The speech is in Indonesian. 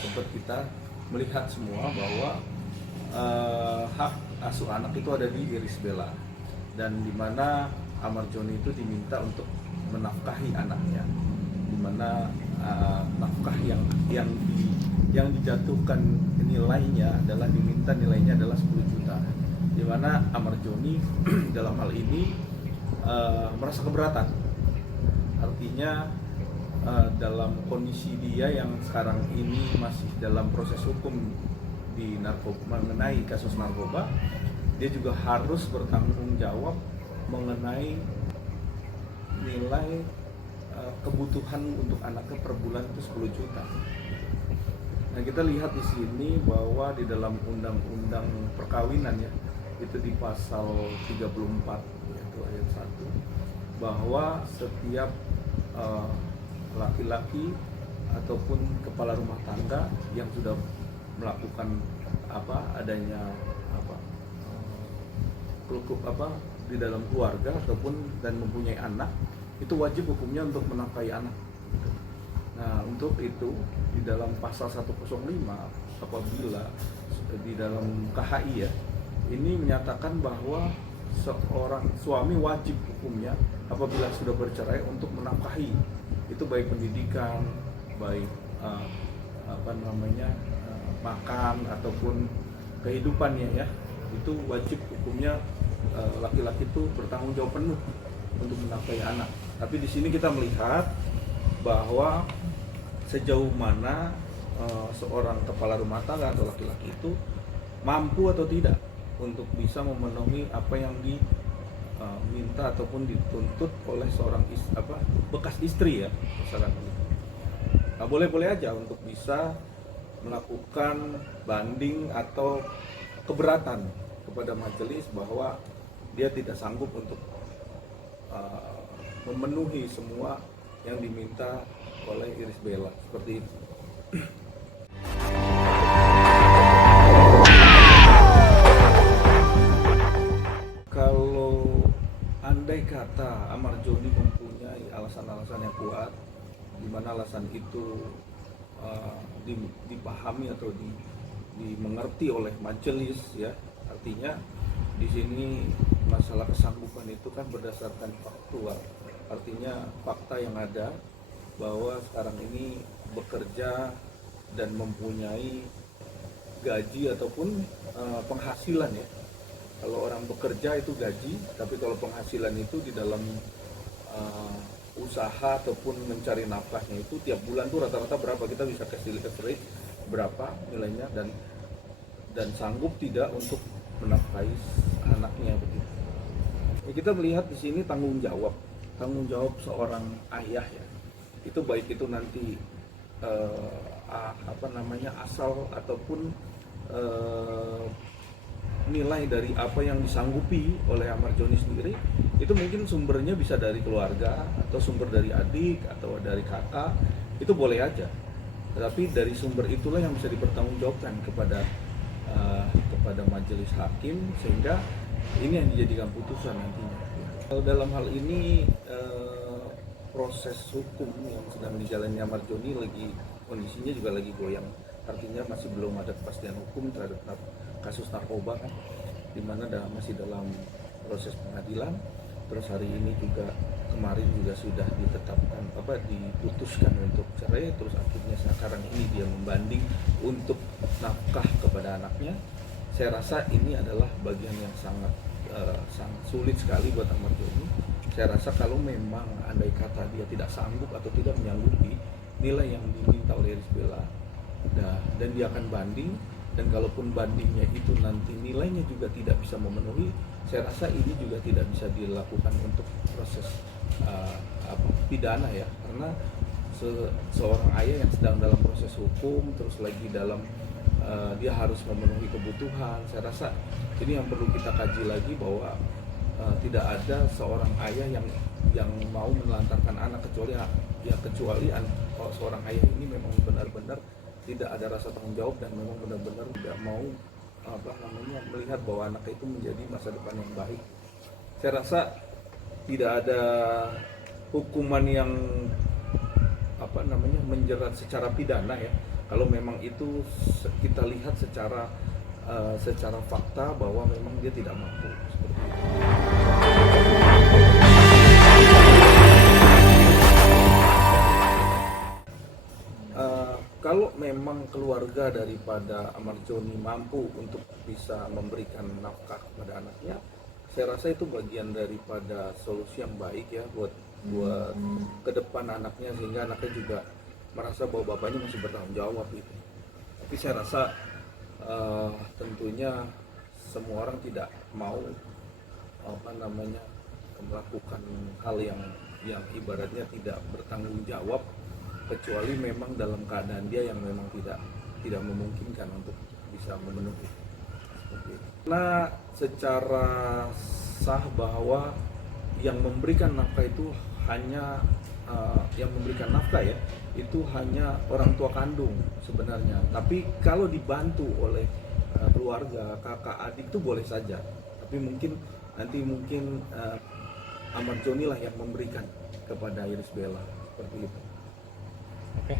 sempat kita melihat semua bahwa hak asuh anak itu ada di Irish Bella, dan di mana Amar Joni itu diminta untuk menafkahi anaknya, di mana nafkah yang dijatuhkan nilainya adalah diminta nilainya adalah 10 juta, di mana Amar Joni dalam hal ini merasa keberatan. Artinya dalam kondisi dia yang sekarang ini masih dalam proses hukum di narkoba, mengenai kasus narkoba, dia juga harus bertanggung jawab mengenai nilai kebutuhan untuk anaknya per bulan itu 10 juta. Nah, kita lihat di sini bahwa di dalam undang-undang perkawinan ya, itu di pasal 34 yaitu ayat 1, bahwa setiap laki-laki ataupun kepala rumah tangga yang sudah melakukan adanya di dalam keluarga ataupun dan mempunyai anak, itu wajib hukumnya untuk menafkahi anak. Nah, untuk itu di dalam pasal 105, apabila di dalam KHI ya, ini menyatakan bahwa seorang suami wajib hukumnya apabila sudah bercerai untuk menafkahi, itu baik pendidikan, baik makan ataupun kehidupannya ya, itu wajib hukumnya laki-laki itu bertanggung jawab penuh untuk menafkahi anak. Tapi di sini kita melihat bahwa sejauh mana seorang kepala rumah tangga atau laki-laki itu mampu atau tidak untuk bisa memenuhi apa yang diminta ataupun dituntut oleh seorang bekas istri ya, misalkan. Nah, boleh-boleh aja untuk bisa melakukan banding atau keberatan kepada majelis bahwa dia tidak sanggup untuk memenuhi semua yang diminta oleh Irish Bella, seperti itu. Kalau andai kata Amar Joni mempunyai alasan-alasan yang kuat, di mana alasan itu dipahami atau dimengerti oleh majelis ya, artinya di sini masalah kesanggupan itu kan berdasarkan faktual, artinya fakta yang ada bahwa sekarang ini bekerja dan mempunyai gaji ataupun penghasilan ya. Kalau orang bekerja itu gaji, tapi kalau penghasilan itu di dalam usaha ataupun mencari nafkahnya itu tiap bulan tuh rata-rata berapa, kita bisa kasih rate berapa nilainya, dan sanggup tidak untuk menafkahi anaknya begitu. Ya, kita melihat di sini tanggung jawab seorang ayah ya, itu baik itu nanti asal ataupun nilai dari apa yang disanggupi oleh Amar Joni sendiri, itu mungkin sumbernya bisa dari keluarga atau sumber dari adik atau dari kakak, itu boleh aja. Tetapi dari sumber itulah yang bisa dipertanggungjawabkan kepada majelis hakim, sehingga ini yang dijadikan putusan nantinya. Dalam hal ini proses hukum yang sedang dijalani Amar Joni kondisinya juga lagi goyang, artinya masih belum ada kepastian hukum terhadap kasus narkoba kan, dimana masih dalam proses pengadilan. Terus hari ini juga kemarin juga sudah ditetapkan diputuskan untuk cerai, terus akhirnya sekarang ini dia membanding untuk nafkah kepada anaknya. Saya rasa ini adalah bagian yang sangat sulit sekali buat Amar Joni. Saya rasa kalau memang andai kata dia tidak sanggup atau tidak menyanggupi nilai yang diminta oleh Irish Bella, dan dia akan banding, dan kalaupun bandingnya itu nanti nilainya juga tidak bisa memenuhi, saya rasa ini juga tidak bisa dilakukan untuk proses pidana ya, karena seorang ayah yang sedang dalam proses hukum, terus lagi dalam dia harus memenuhi kebutuhan. Saya rasa ini yang perlu kita kaji lagi, bahwa tidak ada seorang ayah yang mau menelantarkan anak, kecuali kalau seorang ayah ini memang benar-benar tidak ada rasa tanggung jawab dan memang benar-benar tidak mau melihat bahwa anak itu menjadi masa depan yang baik. Saya rasa tidak ada hukuman yang menjerat secara pidana ya, Kalau memang itu kita lihat secara fakta bahwa memang dia tidak mampu seperti itu. Kalau memang keluarga daripada Ahmad Joni mampu untuk bisa memberikan nafkah kepada anaknya, saya rasa itu bagian daripada solusi yang baik ya buat ke depan anaknya, sehingga anaknya juga merasa bahwa bapaknya masih bertanggung jawab gitu. Tapi saya rasa tentunya semua orang tidak mau melakukan hal yang ibaratnya tidak bertanggung jawab, kecuali memang dalam keadaan dia yang memang tidak memungkinkan untuk bisa memenuhi seperti itu. Karena secara sah bahwa yang memberikan nafkah itu hanya itu hanya orang tua kandung sebenarnya. Tapi kalau dibantu oleh keluarga, kakak, adik itu boleh saja. Tapi mungkin Ahmad Joni lah yang memberikan kepada Irish Bella seperti itu. Oke.